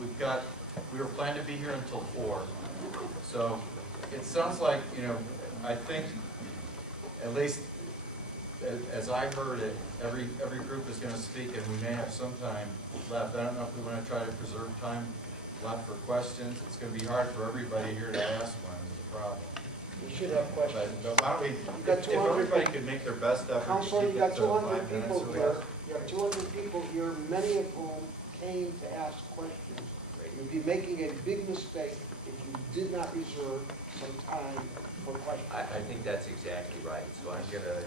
we were planning to be here until 4. So it sounds like, you know, I think, at least as I heard it, every group is going to speak, and we may have some time left. I don't know if we want to try to preserve time left for questions. It's going to be hard for everybody here to ask one, is the problem. You should have questions. But why don't we, if everybody could make their best effort. Councilor, you got 200 people here. You have 200 people here, many of whom came to ask questions. You'd be making a big mistake if you did not reserve some time for questions. I think that's exactly right. So I'm going to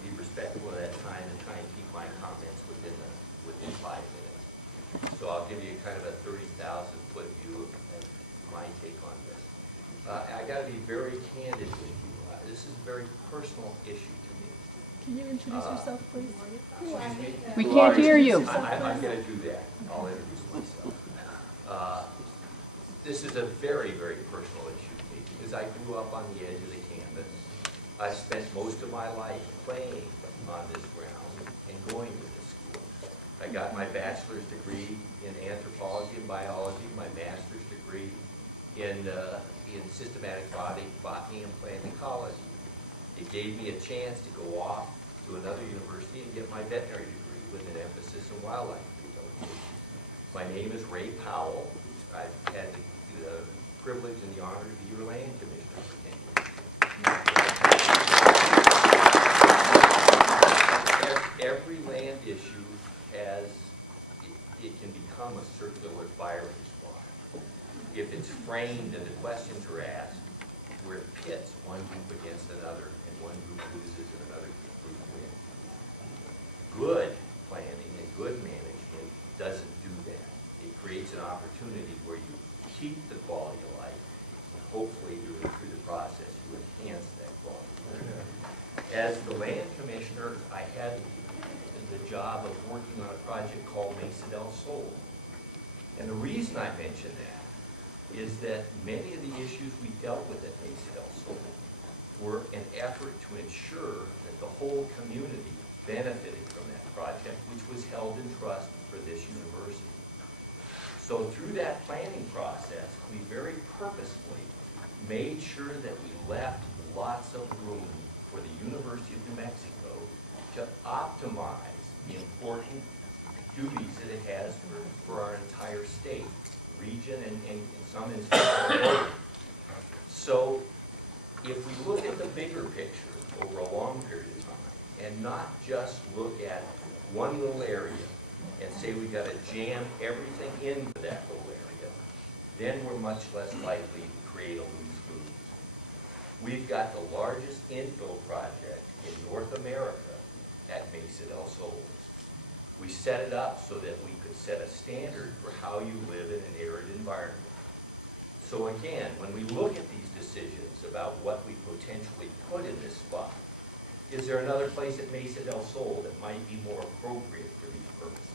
be respectful of that time and try and keep my comments within 5 minutes. So I'll give you kind of a 30,000-foot view of my take on this. I got to be very candid with you. This is a very personal issue to me. Can you introduce yourself, please? We can't hear you. I'm going to do that. I'll introduce myself. This is a very, very personal issue to me because I grew up on the edge of the campus. I spent most of my life playing on this ground and going to this school. I got my bachelor's degree in anthropology and biology, my master's degree in systematic botany and plant ecology. It gave me a chance to go off to another university and get my veterinary degree with an emphasis in wildlife rehabilitation. My name is Ray Powell. I've had the privilege and the honor to be your land commissioner for 10 years. Every land issue has, it can become a circular firing squad. If it's framed and the questions are asked, where it pits one group against another and one group loses and another group wins. Good planning and good management doesn't do that. It creates an opportunity where you keep the quality of life, and hopefully through the process you enhance that quality of life. As the land commissioner, I had the job of working on a project called Mesa del Sol. And the reason I mention that is that many of the issues we dealt with at Mesa del Sol were an effort to ensure that the whole community benefited from that project, which was held in trust for this university. So through that planning process, we very purposefully made sure that we left lots of room for the University of New Mexico to optimize the important duties that it has for our entire state, region, and in some instances. So if we look at the bigger picture over a long period of time and not just look at one little area and say we got to jam everything into that little area, then we're much less likely to create a lose-lose. We've got the largest infill project in North America at Mesa del Sol. We set it up so that we could set a standard for how you live in an arid environment. So again, when we look at these decisions about what we potentially put in this spot, is there another place at Mesa del Sol that might be more appropriate for these purposes?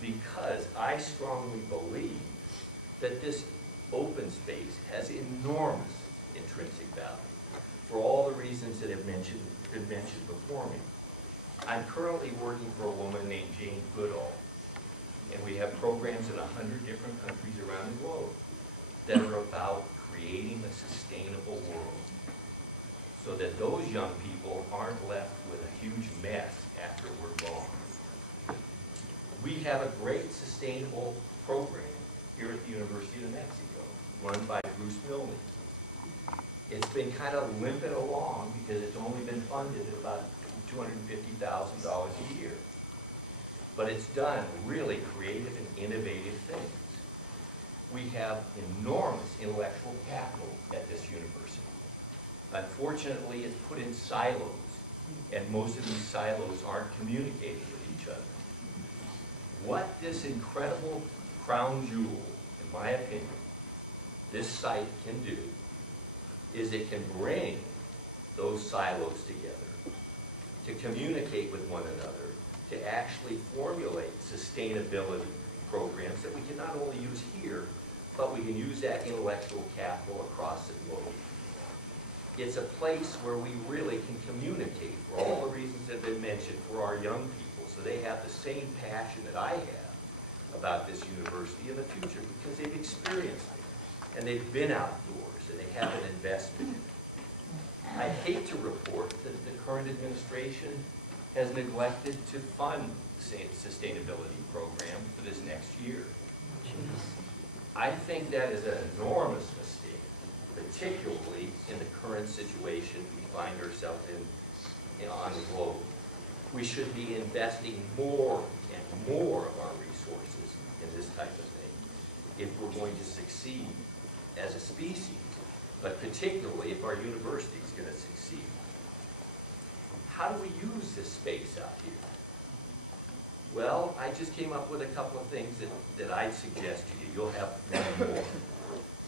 Because I strongly believe that this open space has enormous intrinsic value for all the reasons that have been mentioned before me. I'm currently working for a woman named Jane Goodall, and we have programs in 100 different countries around the globe that are about creating a sustainable world so that those young people aren't left with a huge mess after we're gone. We have a great sustainable program here at the University of New Mexico, run by Bruce Milne. It's been kind of limping along because it's only been funded at about $250,000 a year. But it's done really creative and innovative things. We have enormous intellectual capital at this university. Unfortunately, it's put in silos, and most of these silos aren't communicating with each other. What this incredible crown jewel, in my opinion, this site can do is it can bring those silos together to communicate with one another, to actually formulate sustainability programs that we can not only use here, but we can use that intellectual capital across the globe. It's a place where we really can communicate for all the reasons that have been mentioned for our young people, so they have the same passion that I have about this university in the future because they've experienced it, and they've been outdoors, and they have an investment in it. I hate to report that the current administration has neglected to fund sustainability program for this next year. I think that is an enormous mistake, particularly in the current situation we find ourselves in on the globe. We should be investing more and more of our resources in this type of thing if we're going to succeed as a species, but particularly if our university is going to succeed. How do we use this space out here? Well, I just came up with a couple of things that I'd suggest to you. You'll have many more.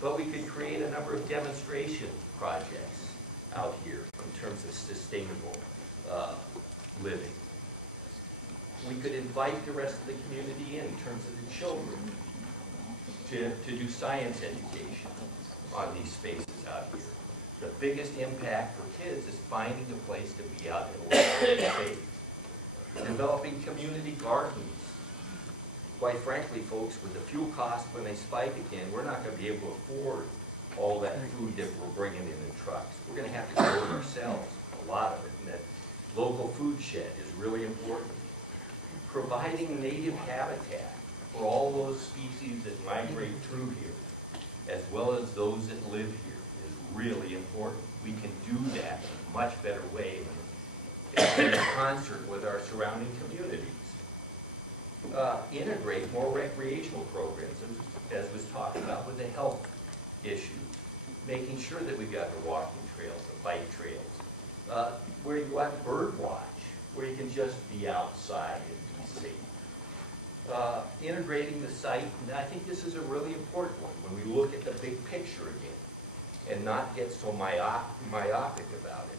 But we could create a number of demonstration projects out here in terms of sustainable living. We could invite the rest of the community in terms of the children to do science education on these spaces out here. The biggest impact for kids is finding a place to be out in the world and safe. Developing community gardens. Quite frankly, folks, with the fuel costs when they spike again, we're not going to be able to afford all that food that we're bringing in trucks. We're going to have to grow it ourselves, a lot of it, and that local food shed is really important. Providing native habitat for all those species that migrate through here, as well as those that live here, is really important. We can do that in a much better way in concert with our surrounding communities. Integrate more recreational programs, as was talked about with the health issue. Making sure that we've got the walking trails, the bike trails, where you go out and bird watch, where you can just be outside and be safe. Integrating the site, and I think this is a really important one when we look at the big picture again and not get so myopic about it.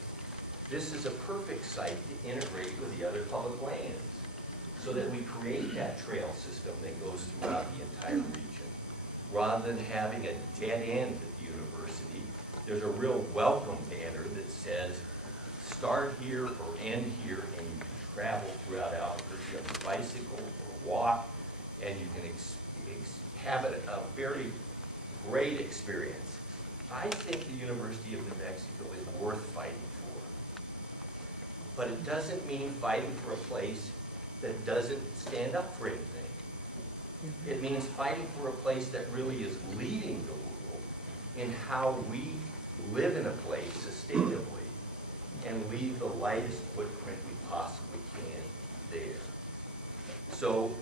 This is a perfect site to integrate with the other public lands so that we create that trail system that goes throughout the entire region. Rather than having a dead end at the university, there's a real welcome banner that says, start here or end here, and you can travel throughout Albuquerque on a bicycle or walk, and you can have a very great experience. I think the University of New Mexico is worth fighting for. But it doesn't mean fighting for a place that doesn't stand up for anything. It means fighting for a place that really is leading the world in how we live in a place sustainably and leave the lightest footprint we possibly can there. So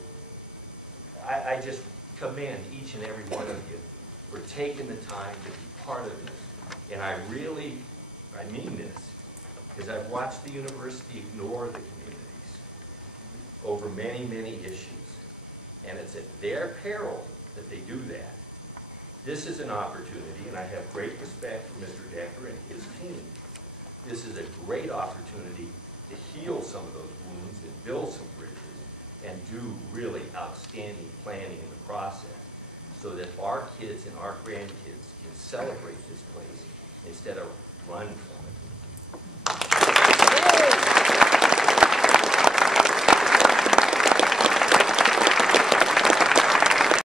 I just commend each and every one of you for taking the time to be part of this. And I mean this, because I've watched the university ignore the communities over many, many issues. And it's at their peril that they do that. This is an opportunity, and I have great respect for Mr. Decker and his team. This is a great opportunity to heal some of those wounds and build some bridges and do really outstanding planning in the process so that our kids and our grandkids can celebrate this place instead of run from it.